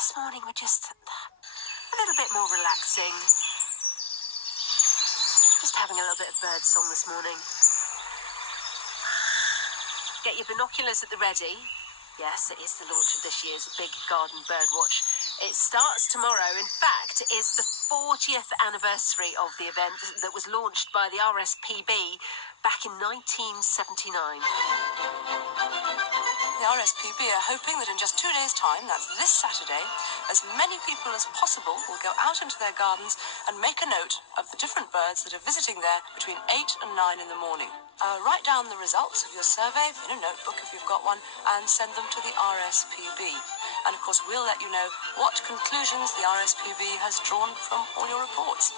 this morning were just a little bit more relaxing. Just having a little bit of birdsong this morning. Get your binoculars at the ready. Yes, it is the launch of this year's Big Garden Birdwatch. It starts tomorrow. In fact, it is the 40th anniversary of the event that was launched by the RSPB back in 1979. The RSPB are hoping that in just 2 days' time, that's this Saturday, as many people as possible will go out into their gardens and make a note of the different birds that are visiting there between 8 and 9 in the morning. Write down the results of your survey in a notebook if you've got one and send them to the RSPB. And of course, we'll let you know what conclusions the RSPB has drawn from all your reports.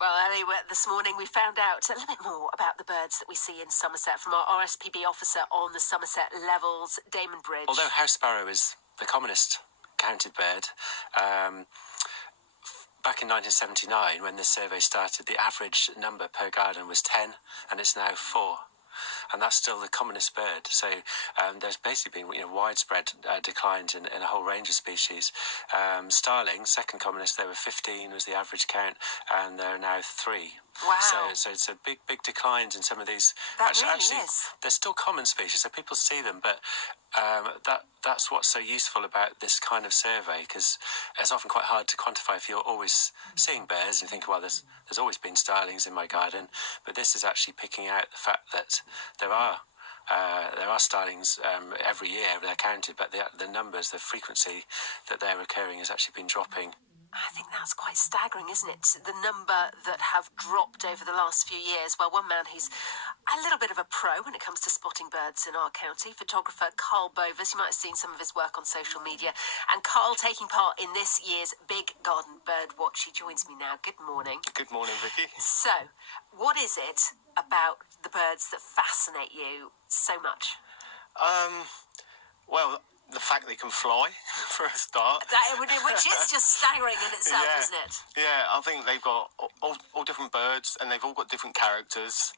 Well, anyway, this morning we found out a little bit more about the birds that we see in Somerset from our RSPB officer on the Somerset Levels, Damon Bridge. Although house sparrow is the commonest counted bird, back in 1979, when this survey started, the average number per garden was 10, and it's now 4. And that's still the commonest bird. So there's basically been widespread declines in a whole range of species. Starlings, second commonest, there were 15 was the average count, and there are now 3. Wow. So it's a big declines in some of these. That really is. They're still common species, so people see them, but that's what's so useful about this kind of survey, because it's often quite hard to quantify if you're always seeing birds and you think, well, there's always been starlings in my garden, but this is actually picking out the fact that there are starlings every year. They're counted, but the numbers, the frequency that they're occurring has actually been dropping. I think that's quite staggering, isn't it? The number that have dropped over the last few years. Well, one man who's a little bit of a pro when it comes to spotting birds in our county, photographer Carl Bovers. You might have seen some of his work on social media. And Carl taking part in this year's Big Garden Birdwatch. He joins me now. Good morning. Good morning, Vicky. So, what is it about the birds that fascinate you so much? Well, the fact they can fly, for a start. Which is just staggering in itself, Yeah. isn't it? Yeah, I think they've got all different birds, and they've all got different characters,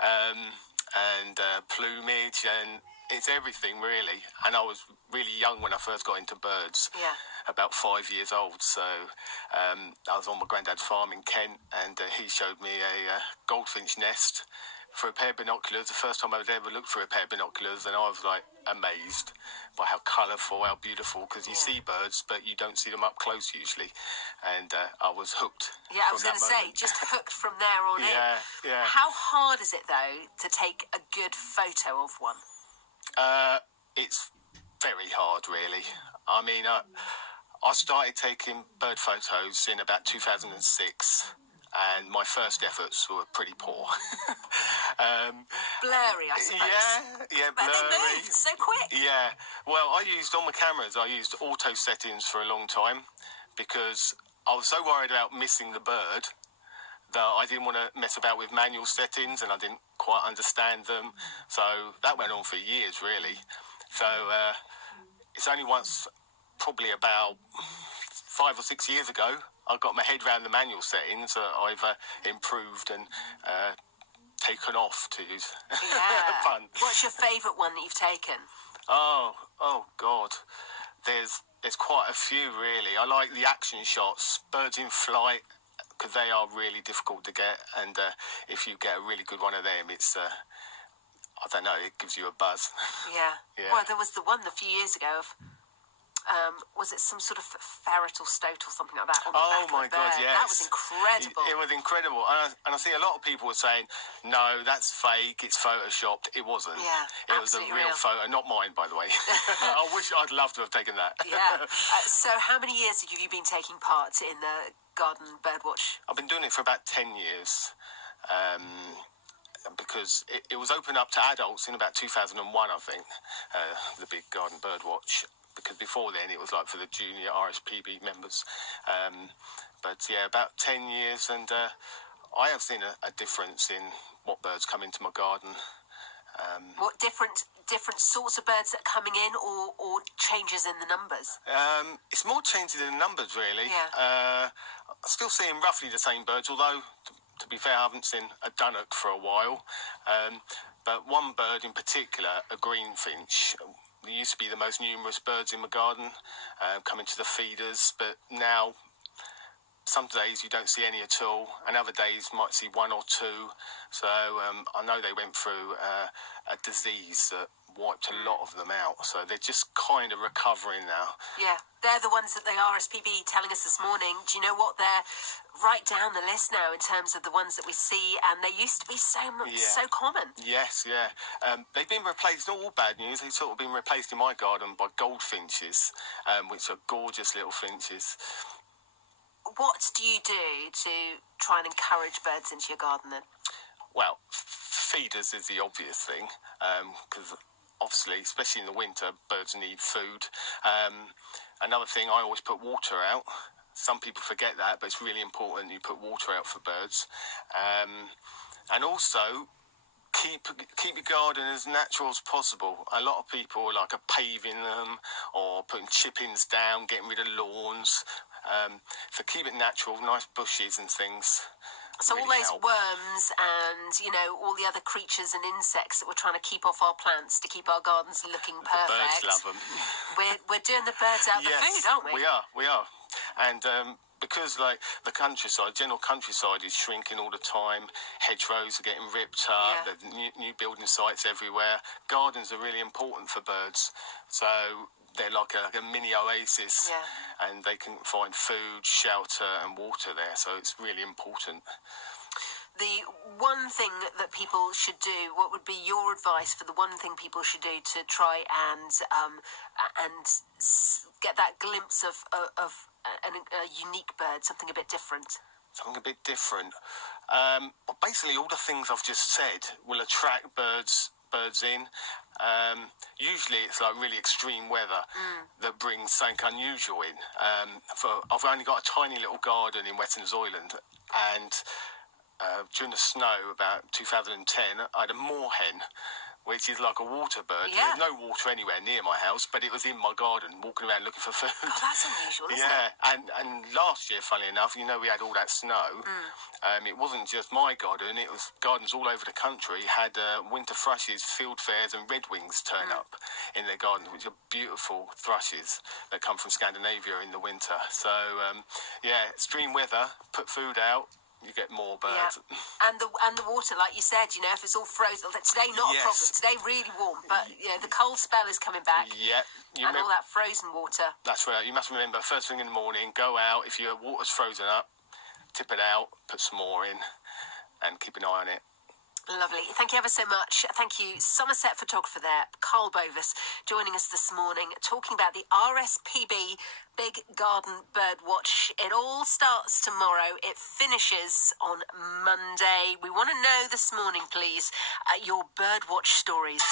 and plumage, and it's everything, really. And I was really young when I first got into birds. Yeah. About 5 years old, so I was on my granddad's farm in Kent, and he showed me a goldfinch nest for a pair of binoculars. The first time I ever looked for a pair of binoculars, and I was like amazed by how colourful, how beautiful, because you see birds but you don't see them up close usually, and I was hooked. Yeah, I was going to say, just hooked from there on in. Yeah. How hard is it, though, to take a good photo of one? It's very hard, really. I mean, I started taking bird photos in about 2006. And my first efforts were pretty poor. Blurry, I suppose. Yeah, But blurry. they moved so quick. Yeah, well, on my cameras, I used auto settings for a long time because I was so worried about missing the bird that I didn't want to mess about with manual settings, and I didn't quite understand them. So that went on for years, really. So it's only once, probably about 5 or 6 years ago, I got my head around the manual settings that I've improved and taken off, to use Yeah. pun. What's your favourite one that you've taken? Oh God, there's quite a few, really. I like the action shots, birds in flight, because they are really difficult to get, and if you get a really good one of them, it's I don't know, it gives you a buzz. Yeah. Yeah. Well, there was the one a few years ago of, was it some sort of ferret or stoat or something like that on the back Oh my of a God, bird? yes. That was incredible. It was incredible, and I see a lot of people were saying, no, that's fake, it's photoshopped. It wasn't. Yeah, it was a absolutely real real. photo, not mine, by the way. I'd love to have taken that. Yeah. So how many years have you been taking part in the Garden Birdwatch? I've been doing it for about 10 years. Because it was opened up to adults in about 2001, I think, the Big Garden Birdwatch. Because before then it was like for the junior RSPB members. But yeah, about 10 years, and I have seen a difference in what birds come into my garden. What different sorts of birds that are coming in, or changes in the numbers? It's more changes in the numbers, really. Yeah. I'm still seeing roughly the same birds, although, to be fair, I haven't seen a dunnock for a while. But one bird in particular, a greenfinch, there used to be the most numerous birds in my garden coming to the feeders, but now some days you don't see any at all, and other days you might see one or two. So I know they went through a disease that wiped a lot of them out, so they're just kind of recovering now. Yeah, they're the ones that the RSPB telling us this morning. Do you know what? They're right down the list now in terms of the ones that we see, and they used to be so common. Yes, yeah. They've been replaced, not all bad news, they've sort of been replaced in my garden by goldfinches, which are gorgeous little finches. What do you do to try and encourage birds into your garden then? Well, feeders is the obvious thing, because obviously, especially in the winter, birds need food. Another thing, I always put water out. Some people forget that, but it's really important you put water out for birds. And also, keep your garden as natural as possible. A lot of people are paving them or putting chippings down, getting rid of lawns. So keep it natural, nice bushes and things. So really all those help. worms and, all the other creatures and insects that we're trying to keep off our plants to keep our gardens looking perfect. The birds love them. We're doing the birds out the food, aren't we? We are. And because the countryside, general countryside is shrinking all the time, hedgerows are getting ripped up, there's new building sites everywhere. Gardens are really important for birds. So they're like a mini oasis, and they can find food, shelter and water there, so it's really important. The one thing that people should do, what would be your advice for the one thing people should do to try and get that glimpse of a unique bird, something a bit different? Something a bit different. But basically all the things I've just said will attract birds in. Usually it's really extreme weather that brings something unusual in. I've only got a tiny little garden in Western Zoyland, and during the snow about 2010 I had a moorhen, which is like a water bird. Yeah. There's no water anywhere near my house, but it was in my garden walking around looking for food. Oh, that's unusual, isn't it? And last year, funnily enough, we had all that snow. It wasn't just my garden, it was gardens all over the country had winter thrushes, field fares and redwings turn up in their gardens, which are beautiful thrushes that come from Scandinavia in the winter. So, extreme weather, put food out, you get more birds. Yeah. And the water, like you said, if it's all frozen. Today, not a problem. Today, really warm. But, the cold spell is coming back. Yeah. And all that frozen water. That's right. You must remember, first thing in the morning, go out. If your water's frozen up, tip it out, put some more in, and keep an eye on it. Lovely. Thank you ever so much. Thank you, Somerset photographer there, Carl Bovis, joining us this morning, talking about the RSPB Big Garden Birdwatch. It all starts tomorrow. It finishes on Monday. We want to know this morning, please, your birdwatch stories.